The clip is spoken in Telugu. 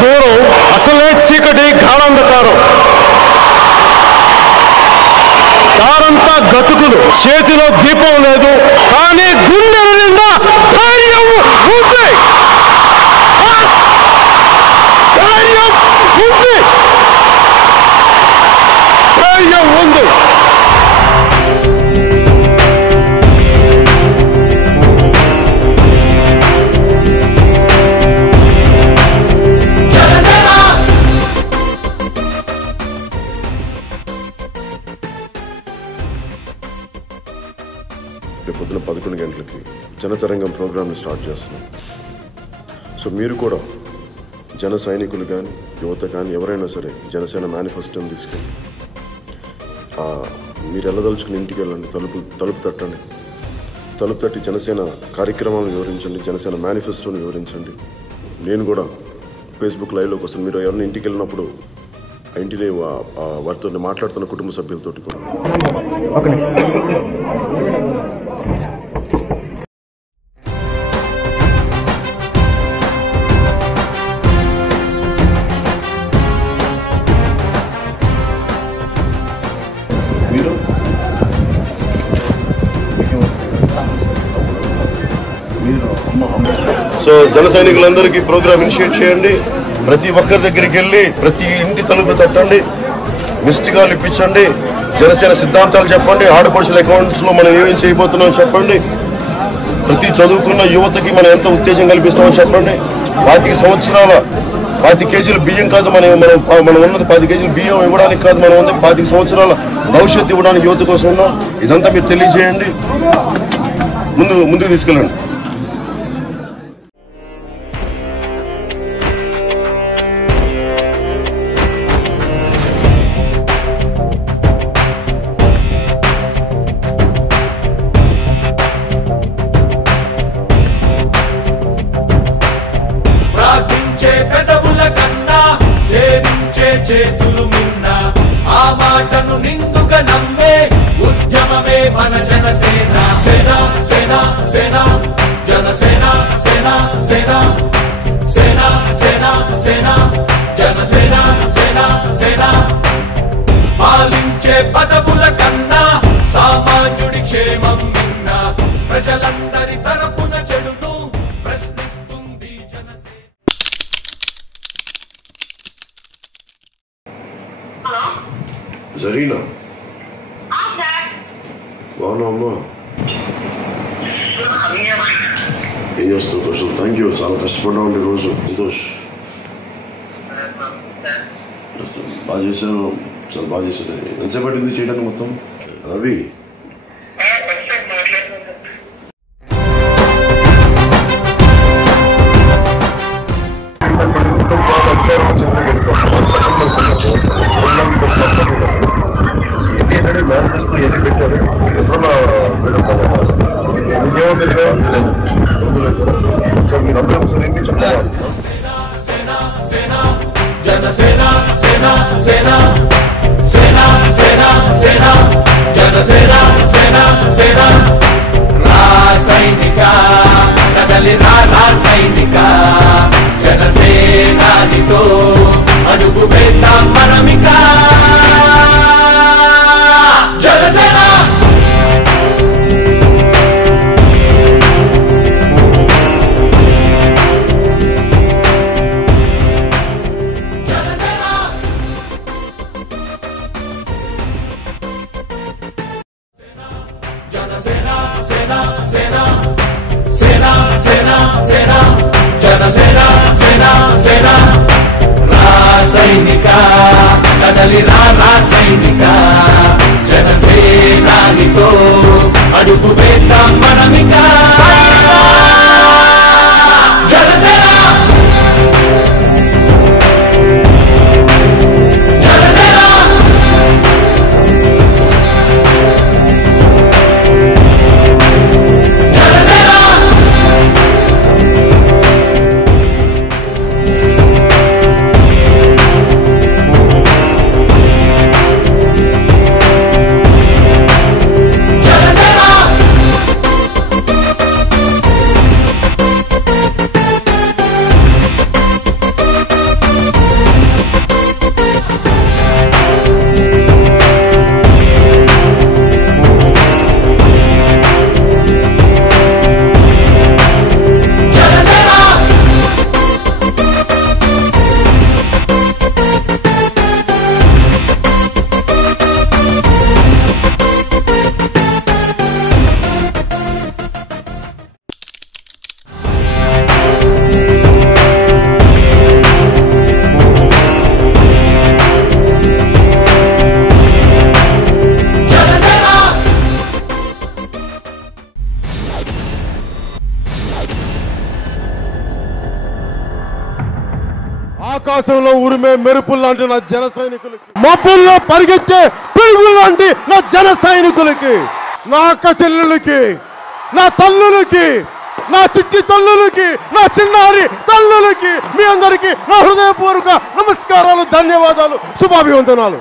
దూరం అసలే చీకటి గాఢంధకారం. దారంతా గతుకులు, చేతిలో దీపం లేదు, కానీ గుండెల నిండా ధైర్యం ఉంది. ధైర్యం ఉంది. ధైర్యం ఉంది. రేపు పొద్దున 11 గంటలకి జనతరంగం ప్రోగ్రామ్ని స్టార్ట్ చేస్తున్నాం. సో మీరు కూడా జన సైనికులు కానీ యువత కానీ ఎవరైనా సరే జనసేన మేనిఫెస్టోని తీసుకెళ్ళి మీరు వెళ్ళదలుచుకుని ఇంటికి వెళ్ళండి. తలుపు తట్టండి. తలుపు తట్టి జనసేన కార్యక్రమాలను వివరించండి, జనసేన మేనిఫెస్టోని వివరించండి. నేను కూడా ఫేస్బుక్ లైవ్లోకి వస్తాను. మీరు ఎవరైనా ఇంటికి వెళ్ళినప్పుడు ఆ ఇంటిని వారితో మాట్లాడుతున్న కుటుంబ సభ్యులతోటి కూడా సో జన సైనికులందరికీ ప్రోగ్రామ్ ఇనిషియేట్ చేయండి. ప్రతి ఒక్కరి దగ్గరికి వెళ్ళి ప్రతి ఇంటి తలుపు తట్టండి, మిస్డ్ కాల్ ఇప్పించండి, జనసేన సిద్ధాంతాలు చెప్పండి, ఆడపడుచుల అకౌంట్స్లో మనం ఏమేమి చేయబోతున్నాం చెప్పండి. ప్రతి చదువుకున్న యువతకి మనం ఎంత ఉత్తేజం కల్పిస్తామో చెప్పండి. 25 సంవత్సరాల 25 కేజీల బియ్యం కాదు మనం ఉన్నది 25 కేజీల బియ్యం ఇవ్వడానికి కాదు, మనం ఉంది 25 సంవత్సరాల భవిష్యత్తు ఇవ్వడానికి యువత కోసం ఉన్నాం. ఇదంతా మీరు తెలియజేయండి, ముందుకు తీసుకెళ్ళండి. చేతులు మిన్న ఆ మాటను నిండుగా నమ్మే ఉద్యమమే మన జనసేన. సేన సేన సేన జనసేన సేన సేన సేన సేన సేన జనసేన సేన సేన. పాలించే పదవుల కన్నా సామాన్యుడి క్షేమం మిన్న ప్రజలందరి తరపున చెడును ప్రశ్నిస్తుంది జనసేన. జరీనా బాగున్నా అమ్మా? ఏం చేస్తావు రోజు? థ్యాంక్ యూ, చాలా కష్టపడ్డా ఉండే రోజు. సంతోష్ బాగా చేశాను, చాలా బాగా చేశాను. ఎంతసేపు పట్టింది చేయడానికి మొత్తం? రవి మేనిఫెస్టో ఎన్ని పెట్టారు? ఎప్పుడన్నా మీరందరూ ఒకసారి ఎన్ని చెప్పాలి? జనసేన సేన సేన సేన సేన సేన జనసేన సేన సేన. రాసైనిక కదలి రాసైనిక జనసేనానితో అడుగు వేద్దాం మనమిక. జనసేన జనసేన సేన సేన సేన సేన సేన జనసేన సేన సేన. రాసైనిక కదలి రాసైనిక జనసేనానితో అడుగు వేద్దాం మనమిక. జనసేన జనసేన జనసేన ఆకాశంలో ఉరిమే మెరుపులు లాంటి నా జన సైనికులకి, మబ్బుల్లో పరిగెత్తే పిడుగులు లాంటి నా జన సైనికులకి, నా అక్క చెల్లెలకి, నా తల్లులకి, నా చిట్టి తల్లులకి, నా చిన్నారి తల్లులకి, మీ అందరికీ నా హృదయపూర్వక నమస్కారాలు, ధన్యవాదాలు, శుభాభివందనాలు.